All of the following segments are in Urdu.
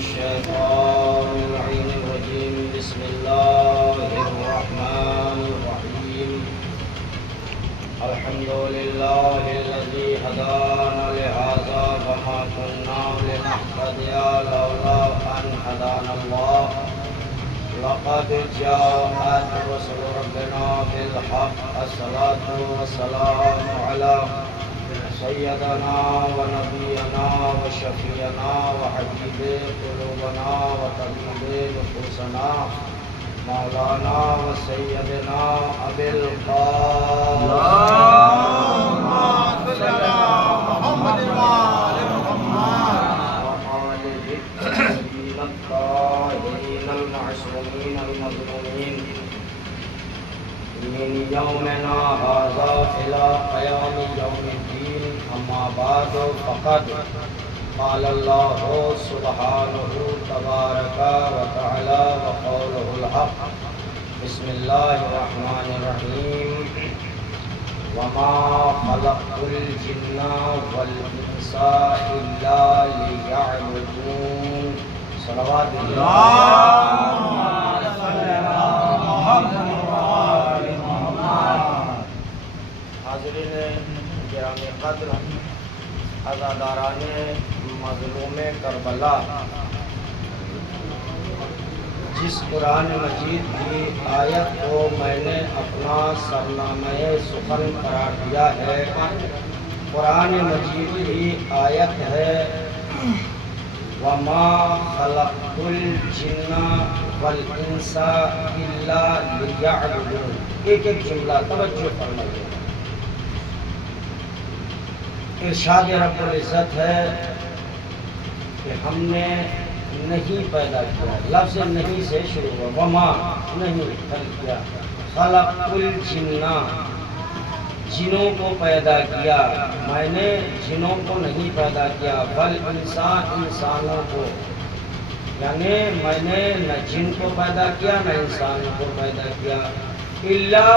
الشيطان اللعين الرجيم بسم الله الرحمن الرحيم الحمد لله الذي هدانا لهذا وما كنا لنهتدي لولا أن هدانا الله لقد جاءت رسل ربنا بالحق الصلاة والسلام على سيدنا ونبينا وشفيعنا وحبيب قلوبنا وطبيب نفوسنا مولانا وسيدنا أبي القاسم اللهم صل على محمد وآل محمد وآله الطيبين الطاهرين المعصومين المظلومين من يومنا هذا إلى قيام يوم الدين أما بعد فقد قال الله سبحانه تبارك وتعالى وقوله الحق بسم الله الرحمن الرحيم وما خلقت الجن والإنس إلا ليعبدون صلوات اللهم صل على محمد وآل محمد حاضرین گرامی قدر عزاداران مظلوم کربلا، جس قرآن مجید کی آیت کو میں نے اپنا سرنامہ سخن قرار دیا ہے، قرآن مجید کی آیت ہے وَمَا خَلَقْتُ الْجِنَّ وَالْإِنسَ إِلَّا لِيَعْبُدُونَ۔ ایک ایک جملہ توجہ فرمائیے۔ ارشاد رب العزت ہے کہ ہم نے نہیں پیدا کیا، لفظ نہیں سے شروع ہوا، وما نہیں کیا، خلقت الجن جنوں کو پیدا کیا، میں نے جنوں کو نہیں پیدا کیا، بل انسانوں کو، یعنی میں نے نہ جن کو پیدا کیا نہ انسانوں کو پیدا کیا، الا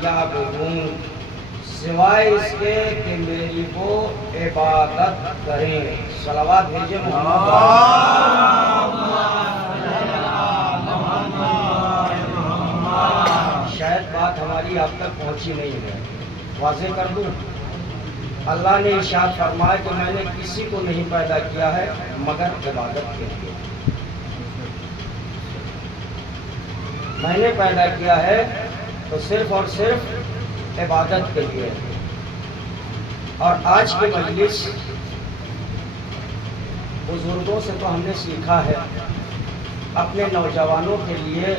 لیعبدون، سوائے اس کے کہ میری وہ عبادت کریں۔ صلوات بھیجیں محمد۔ شاید بات ہماری آپ تک پہنچی نہیں ہے، واضح کر دوں۔ اللہ نے ارشاد فرمایا کہ میں نے کسی کو نہیں پیدا کیا ہے مگر عبادت کے لیے، میں نے پیدا کیا ہے تو صرف اور صرف عبادت کے لیے۔ اور آج کی مجلس بزرگوں سے تو ہم نے سیکھا ہے اپنے نوجوانوں کے لیے،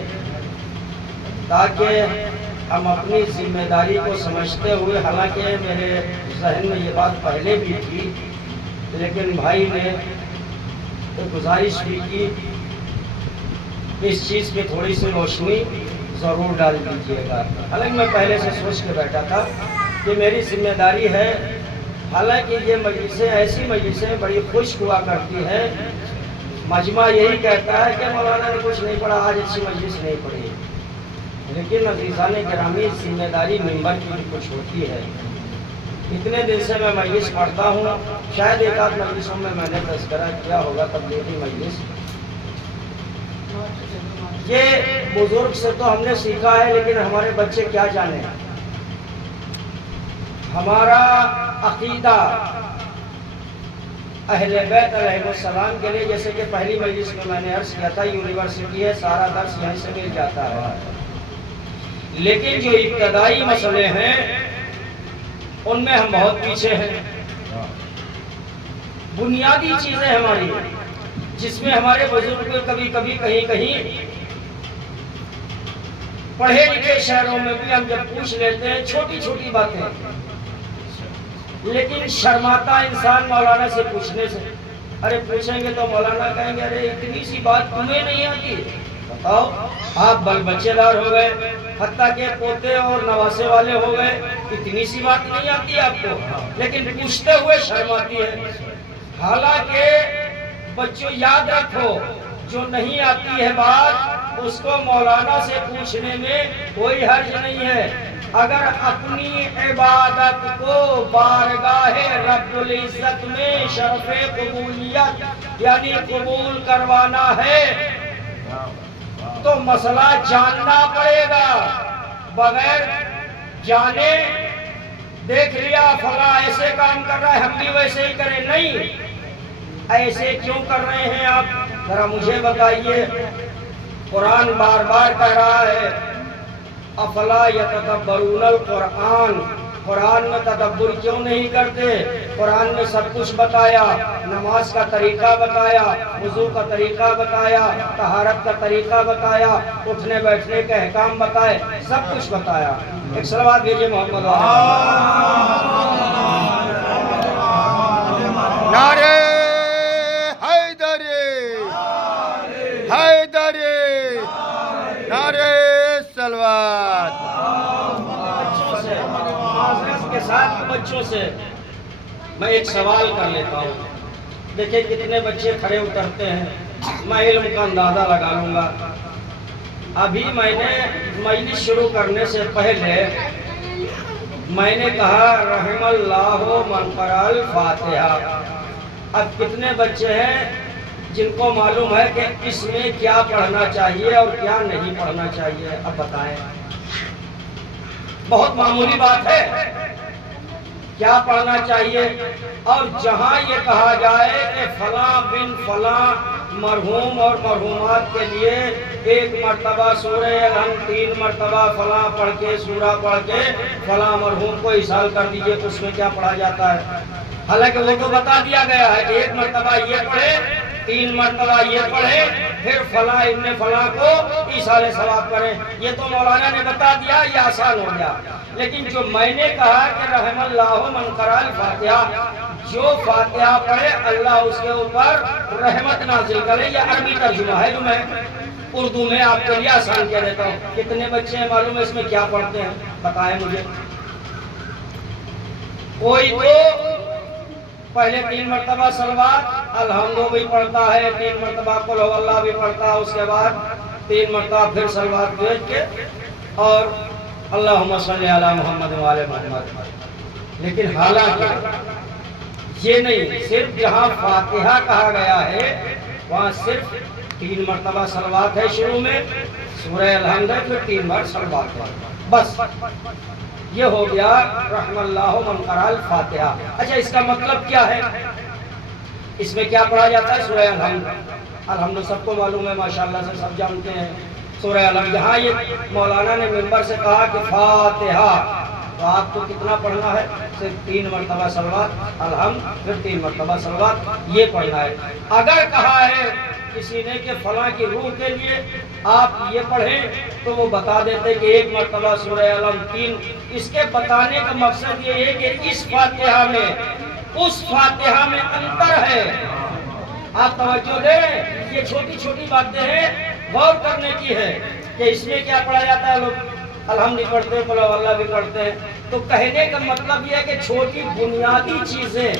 تاکہ ہم اپنی ذمہ داری کو سمجھتے ہوئے، حالانکہ میرے ذہن میں یہ بات پہلے بھی تھی لیکن بھائی نے ایک گزارش بھی کی، اس چیز پہ تھوڑی سی روشنی ضرور ڈال دیجیے گا۔ حالانکہ میں پہلے سے سوچ کے بیٹھا تھا کہ میری ذمہ داری ہے، حالانکہ یہ مجلسیں ایسی مجلسیں بڑی خشک ہوا کرتی ہیں، مجمع یہی کہتا ہے کہ مولانا نے کچھ نہیں پڑھا، آج اچھی مجلس نہیں پڑھی، لیکن عزیزان گرامی ذمہ داری ممبر کی بھی کچھ ہوتی ہے۔ اتنے دن سے میں مجلس پڑھتا ہوں، شاید ایک آدھ مجلسوں میں نے تذکرہ کیا ہوگا، تبلیغی مجلس۔ یہ بزرگ سے تو ہم نے سیکھا ہے، لیکن ہمارے بچے کیا جانے، ہمارا عقیدہ اہل بیت علیہ السلام کے لیے، جیسے کہ پہلی مجلس میں میں نے عرض کیا تھا، یونیورسٹی ہے، سارا درس یہیں سے مل جاتا ہے، لیکن جو ابتدائی مسئلے ہیں ان میں ہم بہت پیچھے ہیں۔ بنیادی چیزیں ہماری جس میں ہمارے بزرگ کبھی کبھی کہیں پڑھے لکھے شہروں میں بھی ہم جب پوچھ لیتے ہیں چھوٹی چھوٹی باتیں، لیکن شرماتا انسان مولانا سے پوچھنے سے۔ ارے پوچھیں گے تو مولانا کہیں گے ارے اتنی سی بات تمہیں نہیں آتی؟ بتاؤ، آپ بل بچے دار ہو گئے، حتیٰ کہ پوتے اور نواسے والے ہو گئے، اتنی سی بات نہیں آتی آپ کو، لیکن پوچھتے ہوئے شرم آتی ہے۔ حالانکہ بچوں یاد رکھو، جو نہیں آتی ہے بات اس کو مولانا سے پوچھنے میں کوئی حرج نہیں ہے، اگر اپنی عبادت کو بارگاہ رب العزت میں شرف قبولیت یعنی قبول کروانا ہے تو مسئلہ جاننا پڑے گا. بغیر جانے دیکھ لیا فلاں ایسے کام کر رہا ہے ہم بھی ویسے ہی کریں, نہیں. ایسے کیوں کر رہے ہیں آپ, ذرا مجھے بتائیے. قرآن بار بار کہہ رہا ہے افلا یتدبرون القرآن, قرآن میں تدبر کیوں نہیں کرتے؟ قرآن میں سب کچھ بتایا, نماز کا طریقہ بتایا, وضو کا طریقہ بتایا, طہارت کا طریقہ بتایا, اٹھنے بیٹھنے کے احکام بتائے, سب کچھ بتایا. ایک صلوات بھیجئے محمد نعرے حیدری حیدری نعرے صلوات. بچوں سے, معذرت کے ساتھ بچوں سے میں ایک سوال کر لیتا ہوں. دیکھیں کتنے بچے کھڑے اترتے ہیں, میں علم کا اندازہ لگا لوں گا. ابھی میں نے مجلس شروع کرنے سے پہلے میں نے کہا رحم اللہ من قرأ الفاتحہ. اب کتنے بچے ہیں جن کو معلوم ہے کہ اس میں کیا پڑھنا چاہیے اور کیا نہیں پڑھنا چاہیے؟ اب بتائیں. بہت معمولی بات ہے, کیا پڑھنا چاہیے. اور جہاں یہ کہا جائے کہ فلاں بن فلاں مرحوم اور مرحومات کے لیے 1 مرتبہ سورہ الحمد 3 مرتبہ فلاں پڑھ کے سورہ پڑھ کے فلاں مرحوم کو اصال کر دیجئے, تو اس میں کیا پڑھا جاتا ہے؟ حالانکہ وہ تو بتا دیا گیا ہے کہ 1 مرتبہ یہ پڑھے, 3 مرتبہ یہ پڑھے, پھر فلاں ابن فلاں کو ایصال ثواب کریں. یہ تو مولانا نے بتا دیا, یہ آسان ہو گیا. لیکن جو میں نے کہا کہ رحم اللہ من قرأ الفاتحہ, جو فاتحہ پڑھے اللہ اس کے اوپر رحمت نازل کرے, یہ عربی ترجمہ ہے جو میں اردو میں آپ کے لیے آسان کہہ دیتا ہوں. کتنے بچے ہیں معلوم ہے اس میں کیا پڑھتے ہیں؟ بتائیں مجھے. کوئی تو پہلے 3 مرتبہ صلوات الحمد بھی پڑھتا ہے, 3 مرتبہ قل هو اللہ بھی پڑھتا ہے, اس کے بعد 3 مرتبہ پھر صلوات بھیج کے اور اللہم صلی علی محمد وعلی محمد. لیکن حالانکہ یہ نہیں, صرف جہاں فاتحہ کہا گیا ہے وہاں صرف 3 مرتبہ صلوات ہے شروع میں, سورہ الحمد ہے, پھر 3 بار صلوات ہے, بس. یہ ہو گیا رحم اللہ من قرأ الفاتحہ. اچھا اس کا مطلب کیا ہے؟ اس میں کیا پڑھا جاتا ہے؟ سورہ الحمد. الحمد سب کو معلوم ہے, ماشاءاللہ سے سب جانتے ہیں سورہ الحمد. یہاں یہ مولانا نے ممبر سے کہا کہ فاتحہ, تو آپ کو کتنا پڑھنا ہے؟ صرف 3 مرتبہ صلوات الحمد پھر 3 مرتبہ صلوات, یہ پڑھنا ہے. اگر کہا ہے کسی نے کہ فلاں کی روح کے لیے آپ یہ پڑھیں, تو وہ بتا دیتے کہ 1 مرتبہ سورہ الحمد 3. اس کے بتانے کا مقصد یہ ہے کہ اس فاتحہ میں اس فاتحہ میں انتر ہے. آپ توجہ دیں, یہ چھوٹی چھوٹی باتیں ہیں, غور کرنے کی ہے کہ اس میں کیا پڑھا جاتا ہے. لوگ الحمد بھی پڑھتے ہیں, قل اللہ بھی پڑھتے ہیں. تو کہنے کا مطلب یہ ہے کہ چھوٹی بنیادی چیزیں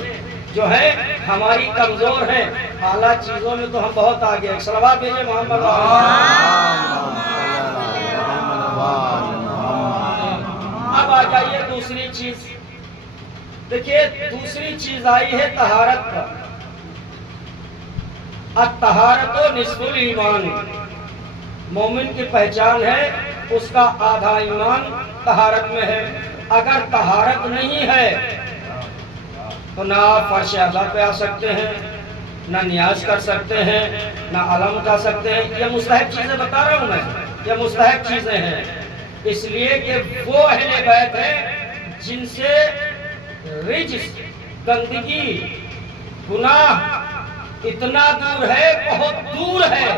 جو ہے ہماری کمزور ہیں, اعلیٰ چیزوں میں تو ہم بہت آگے ہیں. صلوات بھیجئے محمد. اب آ جائیے دوسری چیز. دیکھیے دوسری چیز آئی ہے طہارت کا. الطہارت نصف الایمان, مومن کی پہچان ہے اس کا آدھا ایمان طہارت میں ہے. اگر طہارت نہیں ہے تو نہ آپ فرش اعلیٰ پہ آ سکتے ہیں, نہ نیاز کر سکتے ہیں, نہ علم اٹھا سکتے ہیں. یہ مستحب چیزیں بتا رہا ہوں میں, یہ مستحب چیزیں ہیں. اس لیے کہ وہ اہل بیت ہیں جن سے رجس, گندگی, گناہ اتنا دور ہے, بہت دور ہے.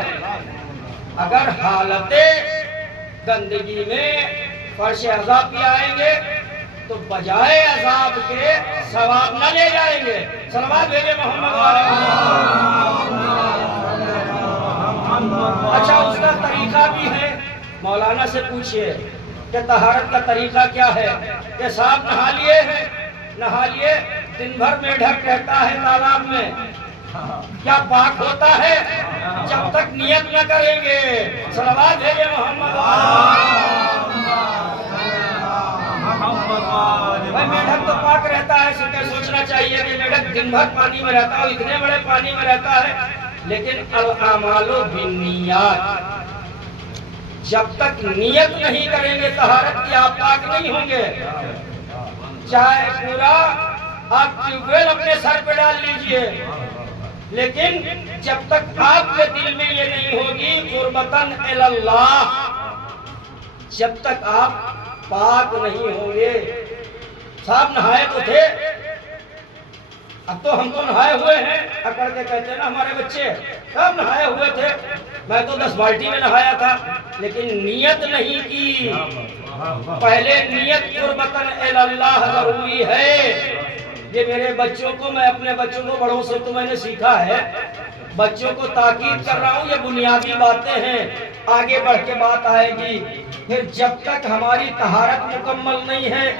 اگر حالت گندگی میں فرش عذاب پہ آئیں گے تو بجائے عذاب کے ثواب نہ لے جائیں گے. صلوات بھیجئے محمد. اچھا اس کا طریقہ بھی ہے, مولانا سے پوچھئے کہ طہارت کا طریقہ کیا ہے. کہ صاحب نہا لیے ہیں, نہا لیے, دن بھر میں ڈھک رہتا ہے تالاب میں, کیا پاک ہوتا ہے؟ جب تک نیت نہ کریں گے. صلوات بھیجئے محمد. بھائی میڈک تو پاک رہتا ہے، سوچنا چاہیے کہ میڈک دن بھر پانی میں رہتا ہے، اتنے بڑے پانی میں رہتا ہے، لیکن الاعمال بالنیات، جب تک نیت نہیں کریں گے طہارت کی آپ پاک نہیں ہوں گے۔ چاہے پورا آپ ٹیوب ویل اپنے سر پہ ڈال لیجئے، لیکن جب تک آپ کے دل میں یہ نہیں ہوگی قربتاً اللہ، جب تک آپ پاک نہیں ہوں گے۔ صاحب نہائے تو تھے، اب تو ہم تو نہائے ہوئے ہیں، اکڑ کے کہتے ہیں نا ہمارے بچے، سب نہائے ہوئے تھے، میں تو 10 بالٹی میں نہایا تھا، لیکن نیت نہیں کی۔ پہلے نیت قربتاً اللہ ضروری ہے۔ یہ میرے بچوں کو، میں اپنے بچوں کو، بڑوں سے تو میں نے سیکھا ہے، بچوں کو تاکید کر رہا ہوں، یہ بنیادی باتیں ہیں، آگے بڑھ کے بات آئے گی۔ پھر جب تک ہماری طہارت مکمل نہیں ہے،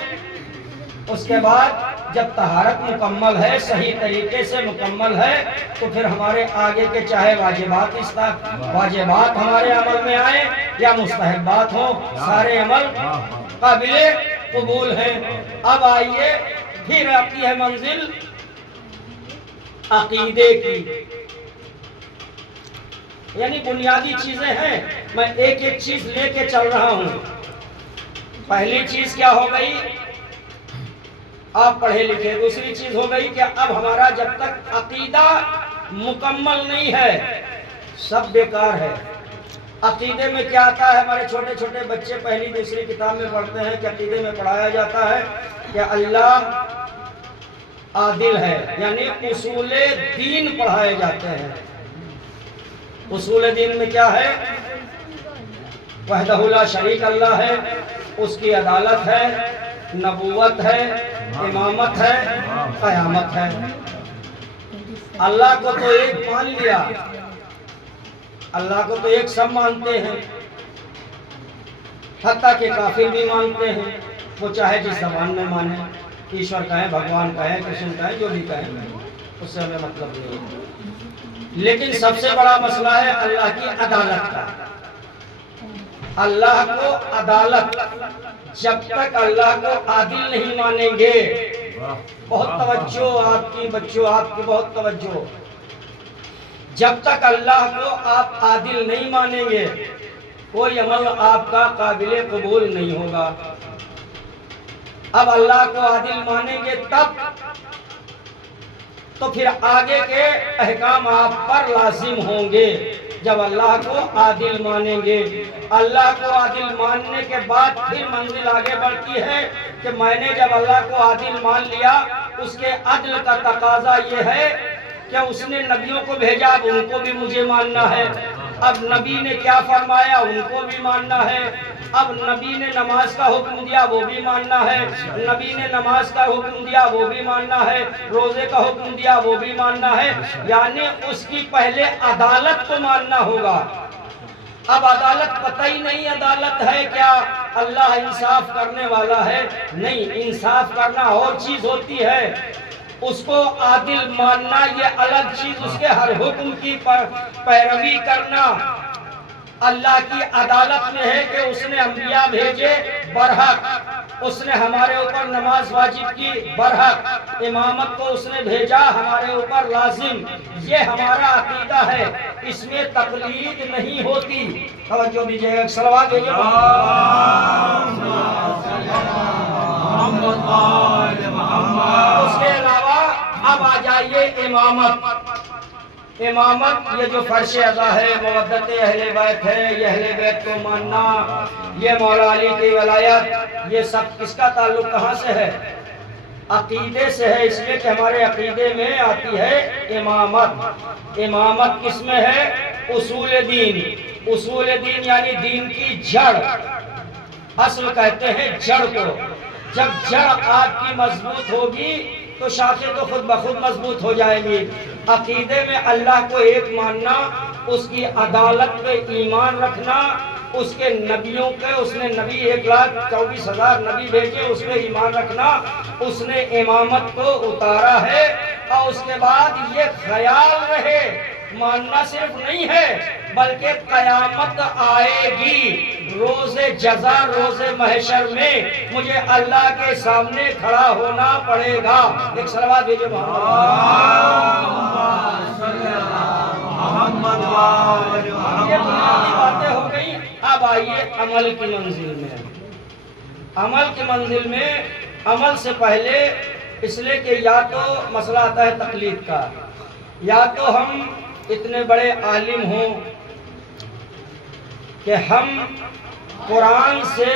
اس کے بعد جب طہارت مکمل ہے، صحیح طریقے سے مکمل ہے، تو پھر ہمارے آگے کے چاہے واجبات ہمارے عمل میں آئیں یا مستحبات ہوں، سارے عمل قابل قبول ہیں۔ اب آئیے پھر آتی ہے منزل عقیدے کی، یعنی بنیادی چیزیں ہیں، میں ایک ایک چیز لے کے چل رہا ہوں۔ پہلی چیز کیا ہو گئی؟ آپ پڑھے لکھے۔ دوسری چیز ہو گئی کہ اب ہمارا جب تک عقیدہ مکمل نہیں ہے سب بیکار ہے۔ عقیدے میں کیا آتا ہے؟ ہمارے چھوٹے چھوٹے بچے پہلی دوسری کتاب میں پڑھتے ہیں کہ عقیدے میں پڑھایا جاتا ہے کہ اللہ عادل ہے، یعنی اصول دین پڑھائے جاتے ہیں۔ اصول دین میں کیا ہے؟ وحدہ لا شریک اللہ ہے، اس کی عدالت ہے، نبوت ہے، امامت ہے، قیامت ہے۔ اللہ کو تو ایک مان لیا، اللہ کو تو ایک سب مانتے ہیں، حتیٰ کہ کافر بھی مانتے ہیں، وہ چاہے جس زبان میں مانے، ایشور کہیں، بھگوان کہیں، کرشن کہیں، جو بھی کہیں، اس سے ہمیں مطلب نہیں ہے۔ لیکن سب سے بڑا مسئلہ ہے اللہ کی عدالت کا۔ اللہ کو عدالت، جب تک اللہ کو عادل نہیں مانیں گے، بہت توجہ آپ کی بچوں، آپ کی بہت توجہ، جب تک اللہ کو آپ عادل نہیں مانیں گے کوئی عمل آپ کا قابل قبول نہیں ہوگا۔ اب اللہ کو عادل مانیں گے تب تو پھر آگے کے احکام آپ پر لازم ہوں گے۔ جب اللہ کو عادل مانیں گے، اللہ کو عادل ماننے کے بعد پھر منزل آگے بڑھتی ہے کہ میں نے جب اللہ کو عادل مان لیا، اس کے عدل کا تقاضا یہ ہے کہ اس نے نبیوں کو بھیجا، اب ان کو بھی مجھے ماننا ہے۔ اب نبی نے کیا فرمایا ان کو بھی ماننا ہے۔ اب نبی نے نماز کا حکم دیا وہ بھی ماننا ہے، نبی نے نماز کا حکم دیا وہ بھی ماننا ہے، روزے کا حکم دیا وہ بھی ماننا ہے، یعنی اس کی پہلے عدالت کو ماننا ہوگا۔ اب عدالت پتہ ہی نہیں عدالت ہے کیا، اللہ انصاف کرنے والا ہے، نہیں، انصاف کرنا اور چیز ہوتی ہے، اس کو عادل ماننا یہ الگ چیز، اس کے ہر حکم کی پیروی کرنا اللہ کی عدالت میں ہے کہ اس نے انبیاء بھیجے برحق، اس نے ہمارے اوپر نماز واجب کی برحق، امامت کو اس نے بھیجا ہمارے اوپر لازم، یہ ہمارا عقیدہ ہے، اس میں تقلید نہیں ہوتی۔ توجہ دیجیے گا، صلوات بھیجو۔ اس کے علاوہ اب آ جائیے امامت۔ امامت یہ جو فرش ادا ہے، مودت اہل بیت ہے، یہ اہل بیت کو ماننا، یہ مولا علی کی ولایت، یہ سب کس کا تعلق کہاں سے ہے؟ عقیدے سے ہے، اس لیے کہ ہمارے عقیدے میں آتی ہے امامت۔ امامت کس میں ہے؟ اصول دین۔ اصول دین یعنی دین کی جڑ، اصل کہتے ہیں جڑ کو۔ جب جڑ آپ کی مضبوط ہوگی تو شاخیں تو خود بخود مضبوط ہو جائیں گی۔ عقیدے میں اللہ کو ایک ماننا، اس کی عدالت پہ ایمان رکھنا، اس کے نبیوں کے، اس نے نبی 1,24,000 نبی بھیجے، اس پہ ایمان رکھنا، اس نے امامت کو اتارا ہے، اور اس کے بعد یہ خیال رہے ماننا صرف نہیں ہے بلکہ قیامت آئے گی، روز جزا روز محشر میں مجھے اللہ کے سامنے کھڑا ہونا پڑے گا۔ ایک صلوات بھیجو یہ بنیادی باتیں ہو گئی۔ اب آئیے عمل کی منزل میں۔ عمل کی منزل میں عمل سے پہلے اس لیے کہ یا تو مسئلہ آتا ہے تقلید کا، یا تو ہم اتنے بڑے عالم ہوں کہ ہم قرآن سے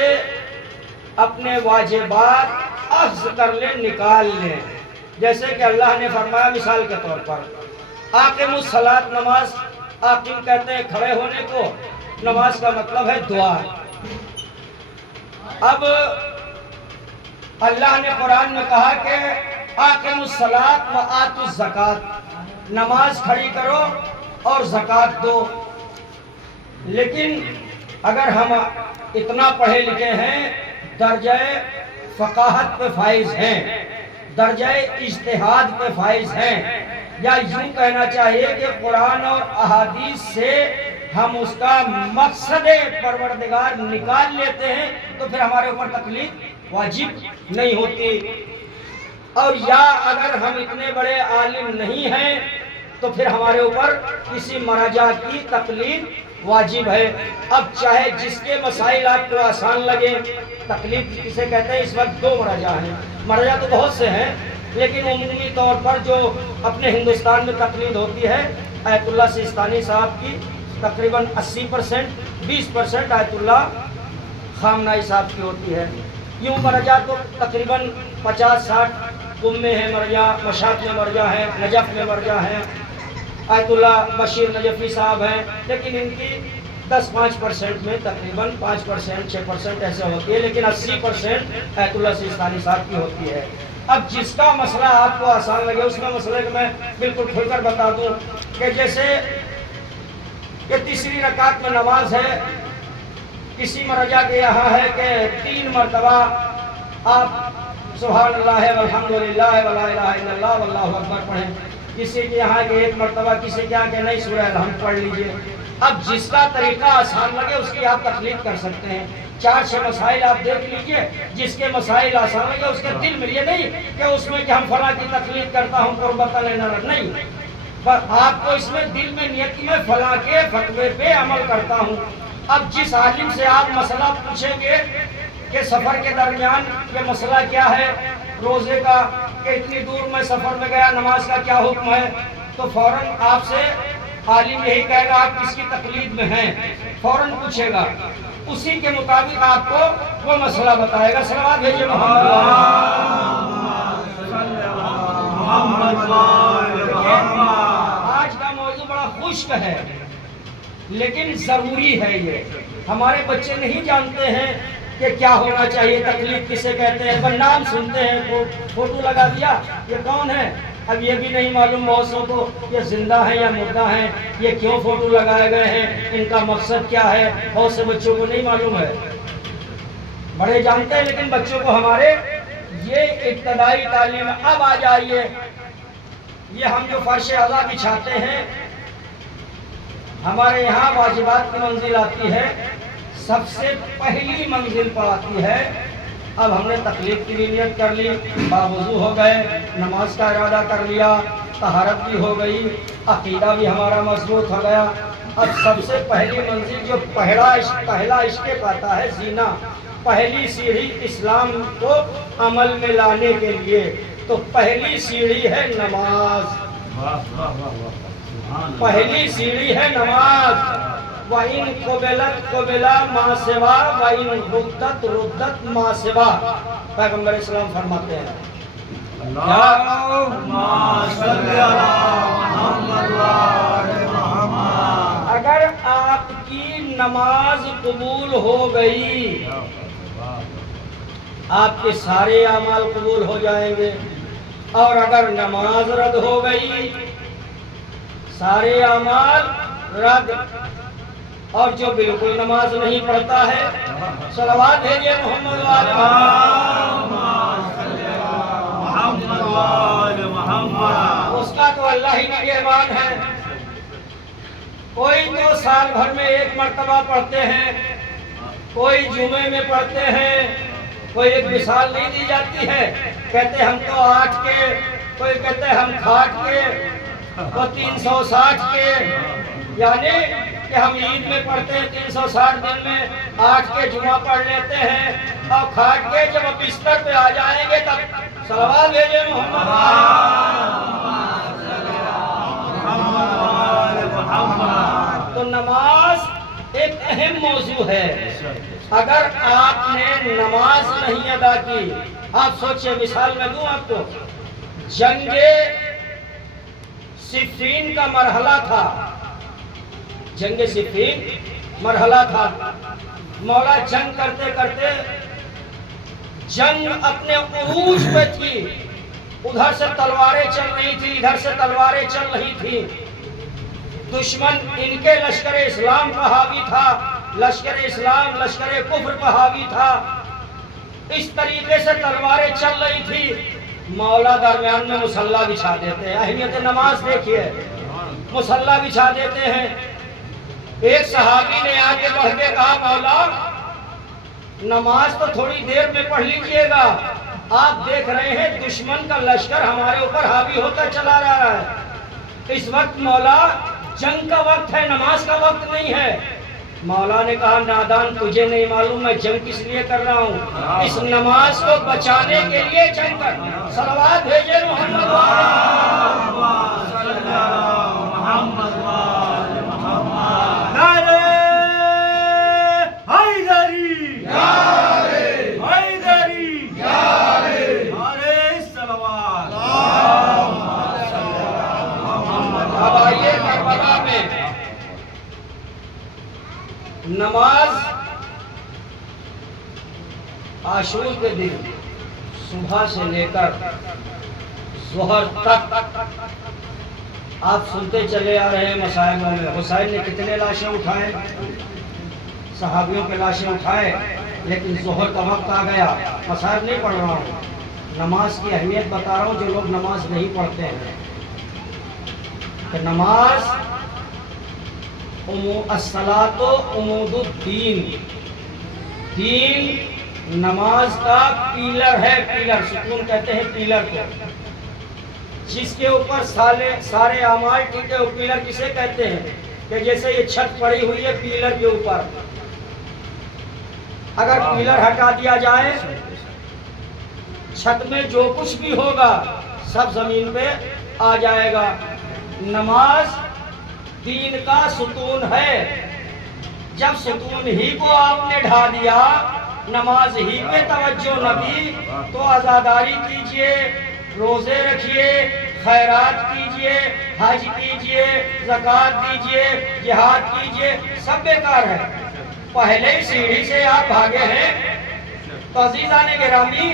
اپنے واجبات اخذ کر لیں، نکال لیں، جیسے کہ اللہ نے فرمایا مثال کے طور پر اقیموا الصلاۃ، نماز اقیم کہتے ہیں کھڑے ہونے کو، نماز کا مطلب ہے دعا۔ اب اللہ نے قرآن میں کہا کہ اقیموا الصلاۃ وآتوا الزکاۃ، نماز کھڑی کرو اور زکوٰۃ دو۔ لیکن اگر ہم اتنا پڑھے لکھے ہیں، درجہ فقاہت پہ فائز ہیں، درجہ اجتہاد پہ فائز ہیں، یا یوں کہنا چاہیے کہ قرآن اور احادیث سے ہم اس کا مقصد پروردگار نکال لیتے ہیں، تو پھر ہمارے اوپر تقلید واجب نہیں ہوتی۔ اور یا اگر ہم اتنے بڑے عالم نہیں ہیں تو پھر ہمارے اوپر کسی مرجع کی تقلید واجب ہے۔ اب چاہے جس کے مسائل آپ کو آسان لگے، تقلید کسے کہتے ہیں؟ اس وقت دو مرجع ہیں، مرجع تو بہت سے ہیں لیکن عمومی طور پر جو اپنے ہندوستان میں تقلید ہوتی ہے آیت اللہ سیستانی صاحب کی تقریباً 80%، 20% آیت اللہ خامنائی صاحب کی ہوتی ہے۔ یوں مرجع تو تقریباً 50-60 قم میں ہے مرجع، مشہد میں مرجع ہے، نجف میں مرجع ہے، آیت اللہ بشیر نجفی صاحب ہیں، لیکن ان کی 10-5% میں تقریباً 5%، 6% ایسے ہوتی ہے، لیکن 80% آیت اللہ سیستانی صاحب کی ہوتی ہے۔ اب جس کا مسئلہ آپ کو آسان لگے اس میں مسئلے کو میں بالکل کھل کر بتا دوں کہ جیسے کہ تیسری رکعت میں نماز ہے، کسی مرجع کے یہاں ہے کہ 3 مرتبہ آپ سبحان اللہ والحمدللہ ولا الہ الا اللہ واللہ اکبر پڑھیں، کسی کے یہاں کہ 1 مرتبہ، کسی کے یہاں کہ نہیں سورہ الحمد پڑھ لیجئے۔ اب جس کا طریقہ آسان لگے اس کی آپ تقلید کر سکتے ہیں۔ 4-6 مسائل آپ دیکھ لیجئے، جس کے مسائل آسان لگے اس کے دل میں یہ نہیں کہ اس میں کہ ہم فلاں کی تقلید کرتا ہوں قربت لینا نہیں، پر آپ کو اس میں دل میں نیت کی میں فلاں کے فتوے پہ عمل کرتا ہوں۔ اب جس عالم سے آپ مسئلہ پوچھیں گے کہ سفر کے درمیان یہ مسئلہ کیا ہے، روزے کا کہ اتنی دور میں سفر میں گیا، نماز کا کیا حکم ہے، تو فوراً آپ سے عالم یہی کہے گا آپ کس کی تقلید میں ہیں، فوراً پوچھے گا، اسی کے مطابق آپ کو وہ مسئلہ بتائے گا۔ صلوات بھیجئے محمد۔ آج کا موضوع بڑا خشک ہے لیکن ضروری ہے، یہ ہمارے بچے نہیں جانتے ہیں کہ کیا ہونا چاہیے، تقلید کسے کہتے ہیں، بس نام سنتے ہیں، فوٹو لگا دیا، یہ کون ہے، اب یہ بھی نہیں معلوم بہت سو کو یہ زندہ ہیں یا مردہ ہیں، یہ کیوں فوٹو لگائے گئے ہیں، ان کا مقصد کیا ہے، بہت سے بچوں کو نہیں معلوم ہے۔ بڑے جانتے ہیں لیکن بچوں کو ہمارے یہ ابتدائی تعلیم۔ اب آ جائیے، یہ ہم جو فرش اعلیٰ بچھاتے ہیں، ہمارے یہاں واجبات کی منزل آتی ہے، سب سے پہلی منزل پر آتی ہے۔ اب ہم نے تقلید کی نیت کر لی، باوضو ہو گئے، نماز کا ارادہ کر لیا، طہارت بھی ہو گئی، عقیدہ بھی ہمارا مضبوط ہو گیا۔ اب سب سے پہلی منزل جو پہلا عشق پاتا ہے زینا، پہلی سیڑھی اسلام کو عمل میں لانے کے لیے، تو پہلی سیڑھی ہے نماز، پہلی سیڑھی ہے نماز۔ وَإِن قُبِلَتْ قُبِلَ مَا سِوَا وَإِن رُدَّتْ رُدَّتْ مَا سِوَا، پیغمبر اسلام فرماتے ہیں اگر آپ کی نماز قبول ہو گئی، آپ کے سارے اعمال قبول ہو جائیں گے، اور اگر نماز رد ہو گئی، سارے اعمال رد۔ اور جو بالکل نماز نہیں پڑھتا ہے، صلوات بھیجئے محمد محمد، اس کا تو اللہ ہی نگہبان ہے۔ کوئی تو سال بھر میں ایک مرتبہ پڑھتے ہیں، کوئی جمعے میں پڑھتے ہیں، کوئی ایک مثال نہیں دی جاتی ہے، کہتے ہم تو 8 کے، کوئی کہتے ہم 60 کے، وہ 360 کے، یعنی کہ ہم عید میں پڑھتے ہیں 360 دن میں 8 کے جمعہ پڑھ لیتے ہیں، اور 60 کے جب بستر پہ آ جائیں گے تب صلوات بھیجے محمد۔ تو نماز ایک اہم موضوع ہے۔ اگر آپ نے نماز نہیں ادا کی، آپ سوچیں، مثال میں دوں آپ کو، جنگ صفین کا مرحلہ تھا، جنگ صفین مرحلہ تھا، مولا جنگ کرتے کرتے جنگ اپنے عروج پہ تھی، ادھر سے تلواریں چل رہی تھی، ادھر سے تلواریں چل رہی تھی، دشمن ان کے لشکر اسلام کا حاوی تھا، لشکر اسلام لشکر کفر کا حاوی تھا، اس طریقے سے تلواریں چل رہی تھی، مولا درمیان میں مصلی بچھا دیتے ہیں۔ اہمیت نماز دیکھیے، مصلی بچھا دیتے ہیں۔ ایک صحابی نے آ کے بڑھ کے کہا، مولا نماز تو تھوڑی دیر میں پڑھ لیجئے گا، آپ دیکھ رہے ہیں دشمن کا لشکر ہمارے اوپر حاوی ہوتا چلا رہا ہے، اس وقت مولا جنگ کا وقت ہے، نماز کا وقت نہیں ہے۔ مولا نے کہا، نادان، تجھے نہیں معلوم میں جنگ کس لیے کر رہا ہوں؟ اس نماز کو بچانے کے لیے جنگ کر۔ صلوات بھیجے محمد نماز عاشور کے دن صبح سے لے کر ظہر تک آپ سنتے چلے آ رہے ہیں مصائبوں میں، حسین نے کتنے لاشیں اٹھائے، صحابیوں کے لاشیں اٹھائے، لیکن ظہر کا وقت آ گیا، مصائب نہیں پڑھ رہا ہوں، نماز کی اہمیت بتا رہا ہوں، جو لوگ نماز نہیں پڑھتے ہیں، کہ نماز الصلاۃ عمود الدین، دین نماز کا پیلر ہے، پیلر، ستون کہتے ہیں پیلر کو، جس کے اوپر سارے اعمال ٹھیک ہے، وہ پیلر کسے کہتے ہیں؟ کہ جیسے یہ چھت پڑی ہوئی ہے پیلر کے اوپر، اگر پیلر ہٹا دیا جائے، چھت میں جو کچھ بھی ہوگا سب زمین پہ آ جائے گا۔ نماز دین کا ستون ہے، جب ستون ہی کو آپ نے ڈھا دیا، نماز ہی پہ توجہ نہ دی، تو عزاداری کیجئے، روزے رکھیے، خیرات کیجئے، حج کیجئے، زکوٰۃ دیجئے، جہاد کیجئے، سب بیکار ہے۔ پہلے سیڑھی سے آپ بھاگے ہیں۔ تو عزیزان گرامی،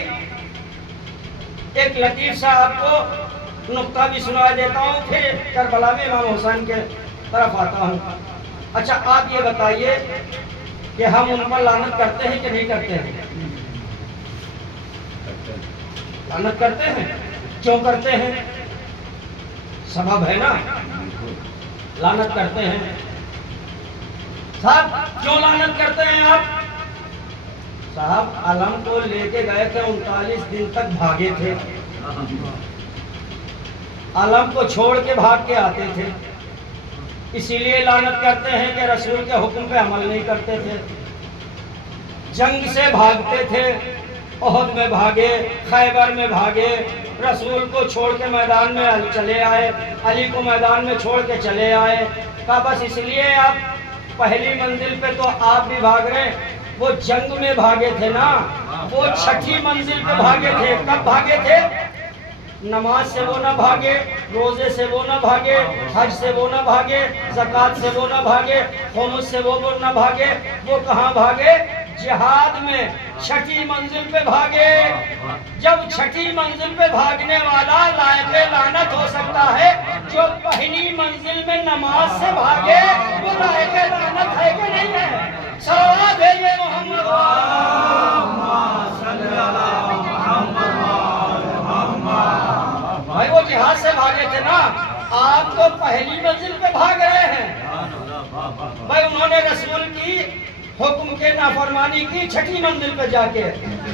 ایک لطیف سا آپ کو نقطہ بھی سنا دیتا ہوں، پھر کربلا میں امام حسین کے طرف آتا ہوں۔ اچھا آپ یہ بتائیے کہ ہم ان پر لعنت کرتے ہیں کہ نہیں کرتے ہیں؟ لعنت کرتے ہیں، کیوں کرتے ہیں؟ سبب ہے نا، لعنت کرتے ہیں۔ صاحب کیوں لعنت کرتے ہیں آپ؟ صاحب علم کو لے کے گئے تھے، 39 دن تک بھاگے تھے، علم کو چھوڑ کے بھاگ کے آتے تھے، اسی لیے لعنت کرتے ہیں کہ رسول کے حکم پہ عمل نہیں کرتے تھے، جنگ سے بھاگتے تھے، احد میں بھاگے، خیبر میں بھاگے، رسول کو چھوڑ کے میدان میں چلے آئے، علی کو میدان میں چھوڑ کے چلے آئے، کہا بس اس لیے آپ پہلی منزل پہ تو آپ بھی بھاگ رہے، وہ جنگ میں بھاگے تھے نا، وہ چھٹی منزل پہ بھاگے تھے۔ کب بھاگے تھے؟ نماز سے وہ نہ بھاگے، روزے سے وہ نہ بھاگے، حج سے وہ نہ بھاگے، زکوٰۃ سے وہ نہ بھاگے، خمس سے وہ نہ بھاگے، وہ کہاں بھاگے؟ جہاد میں چھٹی منزل پہ بھاگے۔ جب چھٹی منزل پہ بھاگنے والا لائق لعنت ہو سکتا ہے، جو پہلی منزل میں نماز سے بھاگے وہ لائق لعنت ہے کہ نہیں ہے؟ صلوات بھیجے محمد، بھائی وہ جہاد سے بھاگے تھے نا، آپ تو پہلی منزل پہ بھاگ رہے ہیں، بھائی انہوں نے رسول کی حکم کے نافرمانی کی چھٹی منزل پہ جا کے،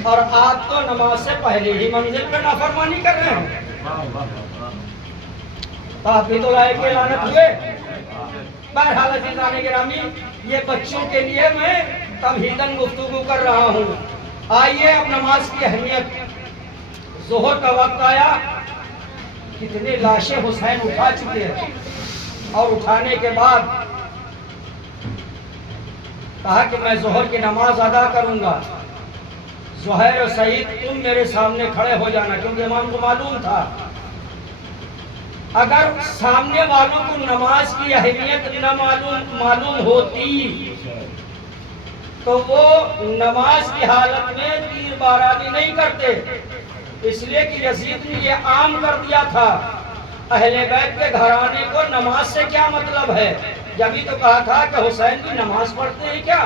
اور آپ تو نماز سے پہلے ہی منزل پہ نافرمانی کر رہے ہیں۔ آپ بھی تو لائق کے لعنت ہوئے۔ بہرحال عزیزان گرامی، یہ بچوں کے لیے میں تمہیداً گفتگو کر رہا ہوں۔ آئیے اب نماز کی اہمیت۔ ظہر کا وقت آیا، کتنے لاشیں حسین اٹھا چکے ہیں، اور اٹھانے کے بعد کہا کہ میں ظہر کی نماز ادا کروں گا، زہیر اور سعید تم میرے سامنے کھڑے ہو جانا، کیونکہ امام کو معلوم تھا اگر سامنے والوں کو نماز کی اہمیت نہ معلوم ہوتی تو وہ نماز کی حالت میں تیر بارانی نہیں کرتے، اس لیے کہ یزید نے یہ عام کر دیا تھا اہل بیت کے گھرانے کو نماز سے کیا مطلب ہے۔ جبھی تو کہا تھا کہ حسین بھی نماز پڑھتے ہیں کیا،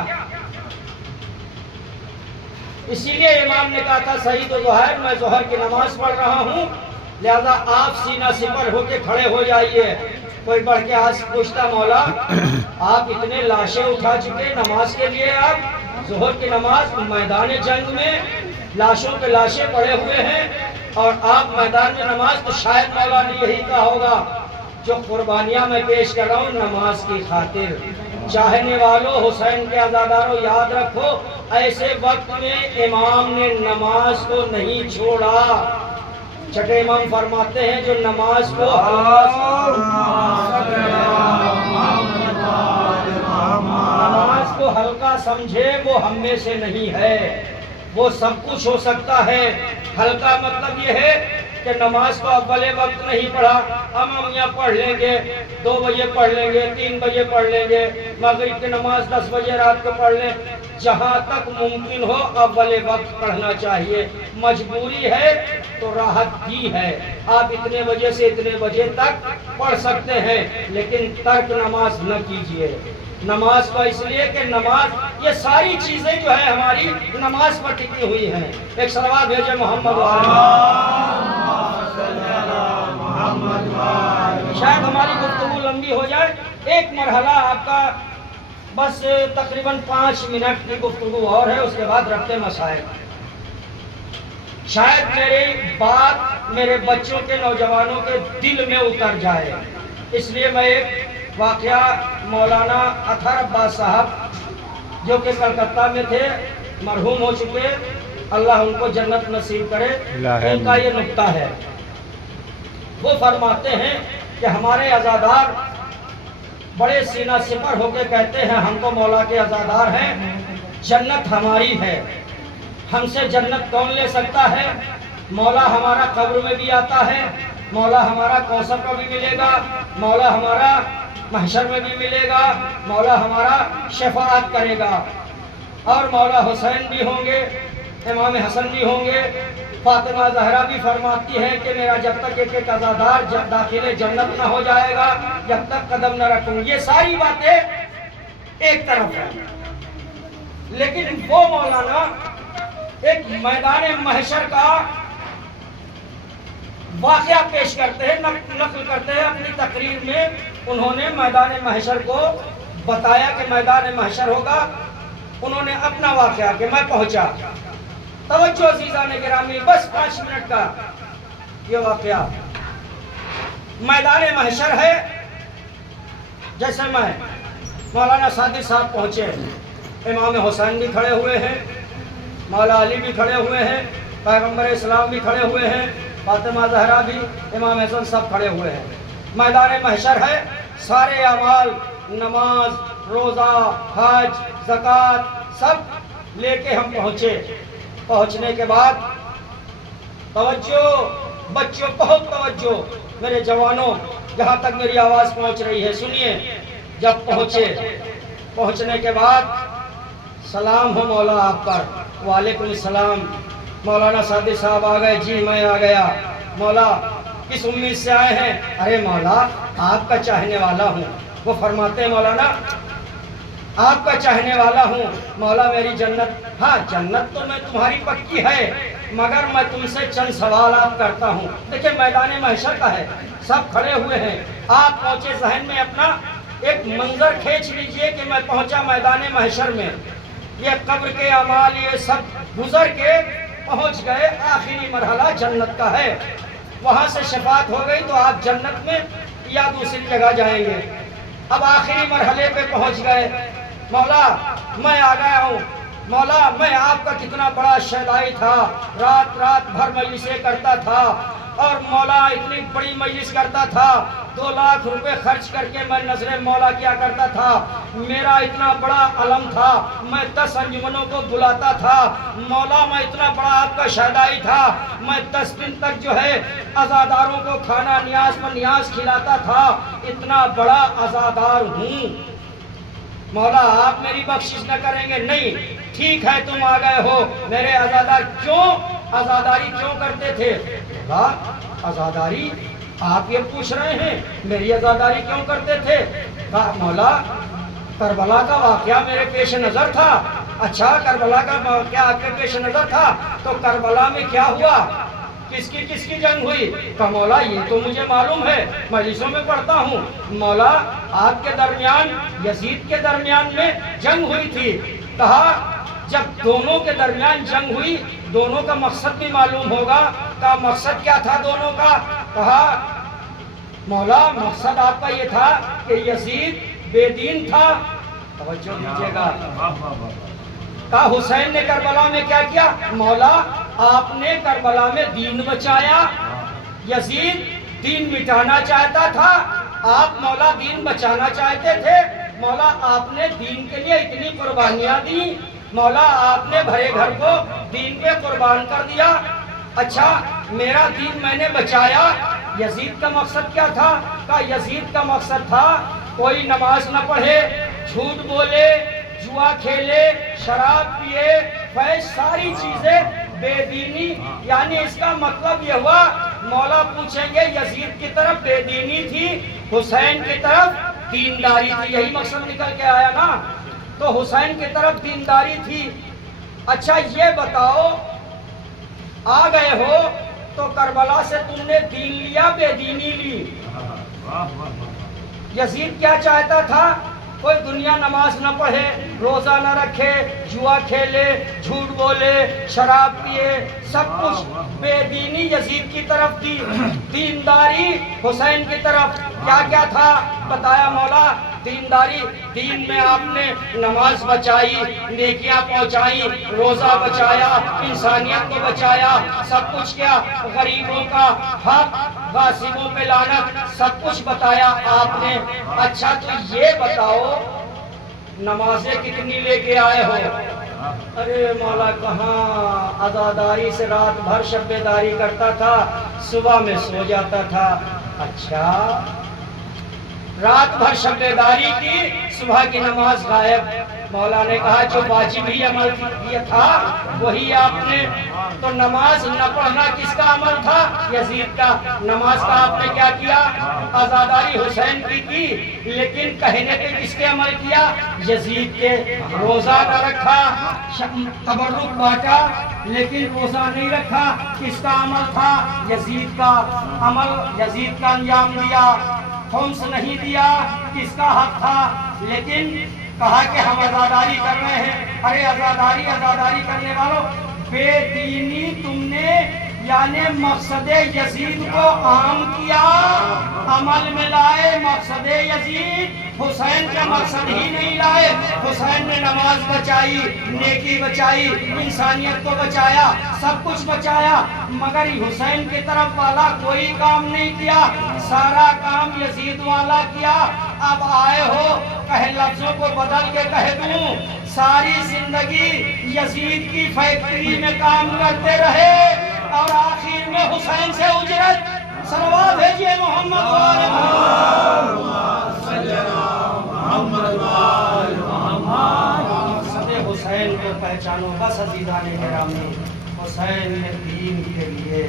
اسی لیے امام نے کہا تھا سعید و زہیر میں ظہر کی نماز پڑھ رہا ہوں، لہذا آپ سینہ سپر ہو کے کھڑے ہو جائیے۔ کوئی بڑھ کے آج پوچھتا مولا آپ اتنے لاشیں اٹھا چکے نماز کے لیے، آپ ظہر کی نماز میدان جنگ میں لاشوں کے لاشیں پڑے ہوئے ہیں اور آپ میدان میں نماز، تو شاید مولا نے یہی کہا ہوگا جو قربانیاں میں پیش کر رہا ہوں نماز کی خاطر۔ چاہنے والوں، حسین کے عزاداروں، یاد رکھو ایسے وقت میں امام نے نماز کو نہیں چھوڑا۔ چھٹے امام فرماتے ہیں جو نماز کو ہلکا سمجھے وہ ہم میں سے نہیں ہے، وہ سب کچھ ہو سکتا ہے۔ ہلکا مطلب یہ ہے کہ نماز کو اول وقت نہیں پڑھا، ہم یہاں پڑھ لیں گے، 2 بجے پڑھ لیں گے، 3 بجے پڑھ لیں گے، مغرب کی نماز 10 بجے رات کو پڑھ لیں، جہاں تک ممکن ہو اول وقت پڑھنا چاہیے۔ مجبوری ہے تو راحت دی ہے، آپ اتنے بجے سے اتنے بجے تک پڑھ سکتے ہیں، لیکن ترک نماز نہ کیجیے۔ نماز کو اس لیے کہ نماز، یہ ساری چیزیں جو ہے ہماری نماز پر ٹکی ہوئی ہیں۔ ایک صلوات بھیجے محمد شاید ہماری گفتگو لمبی ہو جائے، ایک مرحلہ آپ کا بس تقریباً 5 منٹ کی گفتگو اور ہے، اس کے بعد رکھتے مسائل۔ شاید میری بات میرے بچوں کے، نوجوانوں کے دل میں اتر جائے، اس لیے میں ایک واقعہ مولانا اطہر عباس صاحب جو کہ کلکتہ میں تھے، مرحوم ہو چکے، اللہ ان کو جنت نصیب کرے، ان کا یہ نکتہ ہے۔ وہ فرماتے ہیں کہ ہمارے عزادار بڑے سینہ سپر ہو کے کہتے ہیں ہم تو مولا کے عزادار ہیں، جنت ہماری ہے، ہم سے جنت کون لے سکتا ہے؟ مولا ہمارا قبر میں بھی آتا ہے، مولا ہمارا کوثر میں بھی ملے گا، مولا ہمارا محشر میں بھی ملے گا، مولا ہمارا شفاعت کرے گا، اور مولا حسین بھی ہوں گے، امام حسن بھی ہوں گے۔ فاطمہ زہرا بھی فرماتی ہیں کہ میرا جب تک ایک عزادار جب داخل جنت نہ ہو جائے گا جب تک قدم نہ رکھوں۔ یہ ساری باتیں ایک طرف ہیں، لیکن وہ مولانا ایک میدان محشر کا واقعہ پیش کرتے ہیں، نقل کرتے ہیں اپنی تقریر میں۔ انہوں نے میدان محشر کو بتایا کہ میدان محشر ہوگا، انہوں نے اپنا واقعہ کہ میں پہنچا۔ توجہ عزیزان گرامی، بس 5 منٹ کا یہ واقعہ۔ میدان محشر ہے، جیسے میں مولانا صادق صاحب پہنچے، امام حسین بھی کھڑے ہوئے ہیں، مولا علی بھی کھڑے ہوئے ہیں، پیغمبر اسلام بھی کھڑے ہوئے ہیں، فاطمہ زہرا بھی، امام حسن سب کھڑے ہوئے ہیں۔ میدان محشر ہے، سارے اعمال، نماز، روزہ، حج، زکوٰۃ سب لے کے ہم پہنچے۔ پہنچنے کے بعد توجہ بچوں، بہت توجہ میرے جوانوں، جہاں تک میری آواز پہنچ رہی ہے سنیے۔ جب پہنچنے کے بعد سلام ہو مولا آپ پر، وعلیکم السلام۔ مولانا صادق صاحب آ گئے، جی میں آ گیا۔ مولا کس امید سے آئے ہیں؟ ارے مولا آپ کا چاہنے والا ہوں۔ وہ فرماتے ہیں مولانا آپ کا چاہنے والا ہوں، مولا میری جنت، ہاں جنت تو میں تمہاری پکی ہے، مگر میں تم سے چند سوالات کرتا ہوں. دیکھیں میدان محشر کا ہے, سب کھڑے ہوئے ہیں, آپ پہنچے ذہن میں اپنا ایک منظر کھینچ لیجئے کہ میں پہنچا میدان محشر میں, یہ قبر کے اعمال یہ سب گزر کے پہنچ گئے, آخری مرحلہ جنت کا ہے, وہاں سے شفاعت ہو گئی تو آپ جنت میں یا دوسری جگہ جائیں گے. اب آخری مرحلے پہ پہنچ گئے, مولا میں آ گیا ہوں, مولا میں آپ کا کتنا بڑا شیدائی تھا, رات رات بھر مجلسیں کرتا تھا, اور مولا اتنی بڑی مجلس کرتا تھا, 2 لاکھ روپے خرچ کر کے میں نظر مولا کیا کرتا تھا, میرا اتنا بڑا علم تھا, میں 10 انجمنوں کو بلاتا تھا, مولا میں اتنا بڑا آپ کا شیدائی تھا, میں 10 دن تک جو ہے عزاداروں کو کھانا نیاز پر نیاز کھلاتا تھا, اتنا بڑا عزادار ہوں, مولا آپ میری بخشش نہ کریں گے؟ نہیں, ٹھیک ہے تم آ گئے ہو, میرے عزادار کیوں عزاداری کیوں کرتے تھے؟ عزاداری آپ یہ پوچھ رہے ہیں, میری عزاداری کیوں کرتے تھے؟ مولا کربلا کا واقعہ میرے پیش نظر تھا. اچھا کربلا کا واقعہ آپ کے پیش نظر تھا, تو کربلا میں کیا ہوا, کس کی جنگ ہوئی؟ کہ مولا یہ تو مجھے معلوم ہے, مجلسوں میں پڑھتا ہوں, مولا آپ کے درمیان یزید کے درمیان میں جنگ ہوئی تھی. کہا جب دونوں کے درمیان جنگ ہوئی, دونوں کا مقصد بھی معلوم ہوگا, کا مقصد کیا تھا دونوں کا؟ کہا مولا مقصد آپ کا یہ تھا کہ یزید بے دین تھا, توجہ دیجیے گا, کہا حسین نے کربلا میں کیا کیا؟ مولا آپ نے کربلا میں دین بچایا, یزید دین مٹانا چاہتا تھا, آپ مولا دین بچانا چاہتے تھے, مولا آپ نے دین کے لیے اتنی قربانیاں دی, مولا آپ نے بھرے گھر کو دین پہ قربان کر دیا. اچھا میرا دین میں نے بچایا, یزید کا مقصد کیا تھا؟ کہا یزید کا مقصد تھا کوئی نماز نہ پڑھے, جھوٹ بولے, جوا کھیلے, شراب پیے, فحش ساری چیزیں بے دینی, یعنی اس کا مطلب یہ ہوا, مولا پوچھیں گے یزید کی طرف بے دینی تھی, حسین کی طرف دینداری تھی, یہی مقصد نکل کے آیا نا, تو حسین کی طرف دینداری تھی. اچھا یہ بتاؤ آ گئے ہو تو کربلا سے تم نے دین لیا بے دینی لی؟ یزید کیا چاہتا تھا؟ کوئی دنیا نماز نہ پڑھے, روزہ نہ رکھے, جوا کھیلے, جھوٹ بولے, شراب پیے, سب کچھ بے دینی یزید کی طرف تھی, دینداری حسین کی طرف. کیا کیا تھا بتایا مولا؟ دینداری, دین میں آپ نے نماز بچائی, نیکیاں پہنچائی, روزہ بچایا, انسانیت کو بچایا, سب کچھ کیا, غریبوں کا حق, غاصبوں پہ لعنت, سب کچھ بتایا آپ نے. اچھا تو یہ بتاؤ نمازیں کتنی لے کے آئے ہو؟ ارے مولا کہاں, عزاداری سے رات بھر شب بیداری کرتا تھا, صبح میں سو جاتا تھا. اچھا رات بھر شب بیداری کی, صبح کی نماز غائب. مولا نے کہا جو واجب ہی عمل یہ تھا وہی آپ نے, تو نماز نہ پڑھنا کس کا عمل تھا؟ یزید کا. نماز کا آپ نے کیا کیا؟ عزاداری حسین کی, لیکن کہنے پہ کس کے عمل کیا؟ یزید کے. روزہ نہ رکھا, تبرک بانٹا, لیکن روزہ نہیں رکھا, کس کا عمل تھا؟ یزید کا عمل, یزید کا انجام دیا. خمس نہیں دیا, کس کا حق تھا؟ لیکن کہا کہ ہم عزاداری کر رہے ہیں. ارے عزاداری کرنے والوں, بے دینی تم نے یعنی مقصد یزید کو عام کیا, عمل میں لائے مقصد یزید, حسین کا مقصد ہی نہیں لائے. حسین نے نماز بچائی, نیکی بچائی, انسانیت کو بچایا, سب کچھ بچایا, مگر حسین کی طرف والا کوئی کام نہیں کیا, سارا کام یزید والا کیا. اب آئے ہو, کہے لفظوں کو بدل کے کہہ دوں, ساری زندگی یزید کی فیکٹری میں کام کرتے رہے اور آخر میں حسین سے اجرت. صلوات بھیجئے محمد وآل محمد. مقصد حسین کو پہچانو بس عزیزان گرامی. حسین نے دین کے لیے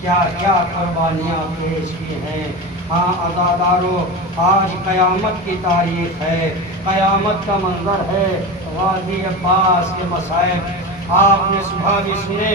کیا کیا قربانیاں پیش کی ہیں. ہاں عزادارو, آج قیامت کی تاریخ ہے, قیامت کا منظر ہے. غازی عباس کے مصائب آپ نے صبح بھی سنے,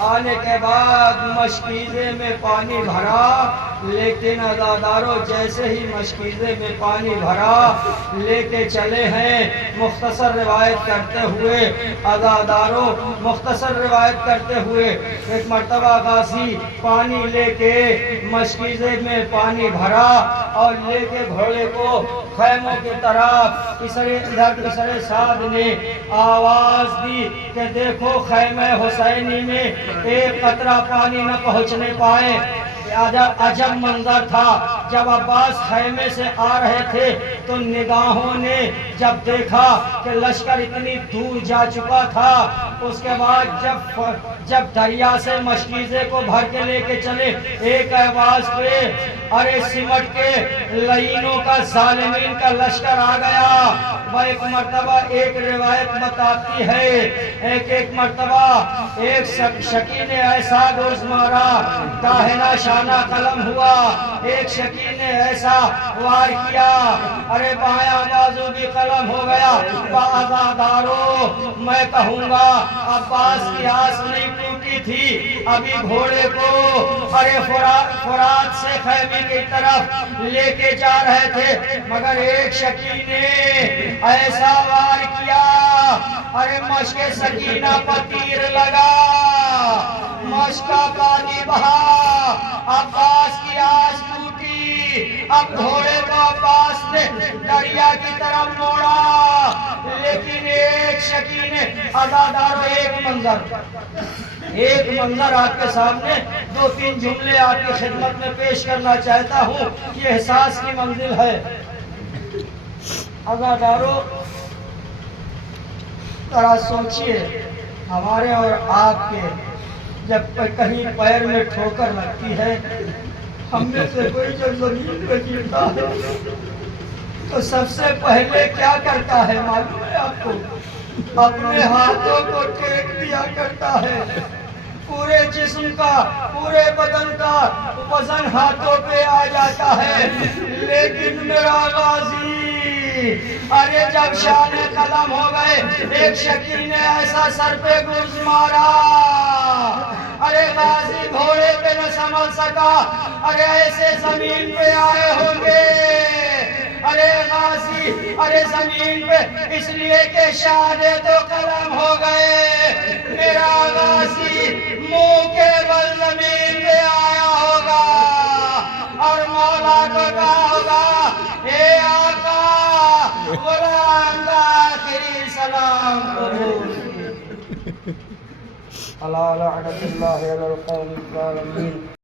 آنے کے بعد مشکیزے میں پانی بھرا، لیکن عزاداروں جیسے ہی مشکیزے میں پانی بھرا لے کے چلے ہیں، مختصر روایت کرتے ہوئے عزاداروں مختصر روایت کرتے ہوئے ایک مرتبہ غازی پانی لے کے مشکیزے میں پانی بھرا اور لے کے گھوڑے کو خیموں کی طرف اسرے سعد نے آواز دی کہ دیکھو خیمہ حسینی میں ایک قطرہ پانی نہ پہنچنے پائے۔ عجب منظر تھا، جب عباس خیمے سے آ رہے تھے تو نگاہوں نے جب دیکھا کہ لشکر اتنی دور جا چکا تھا، اس کے بعد جب دریا سے مشکیزے کو بھر کے لے کے چلے، ایک آواز پہ ارے سمٹ کے لعینوں کا ظالمین کا لشکر آ گیا۔ وہ ایک مرتبہ ایک روایت بتاتی ہے ایک مرتبہ ایک شکی نے ایسا گرز مارا، داہنا شانہ قلم ہوا، ایک شکی نے ایسا وار کیا، ارے بایاں بازو بھی قلم ہو گیا۔ عزاداروں میں کہوں گا عباس کی آس نہیں ٹوٹی تھی، ابھی گھوڑے کو ارے فرات سے خیمے کی طرف لے کے جا رہے تھے، مگر ایک شکی نے ایسا وار کیا، ارے مشک سکینہ پر تیر لگا، مشک کا پانی بہا، عباس کی آس ٹوٹی۔ اب گھوڑے کو عباس نے دریا کی طرف موڑا، لیکن ایک شکی نے عزاداروں ایک منظر آپ کے سامنے دو تین جملے آپ کی خدمت میں پیش کرنا چاہتا ہوں، یہ احساس کی منزل ہے۔ عزاداروں ذرا سوچئے، ہمارے اور آپ کے جب کہیں پیر میں ٹھوکر لگتی ہے، ہم میں سے کوئی جب زمین پہ گرتا ہے تو سب سے پہلے کیا کرتا ہے معلوم ہے آپ کو؟ اپنے ہاتھوں کو ٹیک دیا کرتا ہے، پورے جسم کا پورے بدن کا وزن ہاتھوں پہ آ جاتا ہے۔ لیکن میرا غازی ارے جب شان قلم ہو گئے، ایک شکی نے ایسا سر پہ گرز مارا، ارے غازی گھوڑے پہ نہ سنبھل سکا، ارے ایسے زمین پہ آئے ہوں گے، ارے غازی ارے زمین پہ اس لیے کہ شان تو قلم ہو گئے، میرا غازی منہ کے بل زمین پہ آیا ہوگا اور مولا کو کہا ہوگا اے آقا غلام کا آخری سلام قبول کیجیے۔ اللہ لعنت اللہ علی القوم الظالمین۔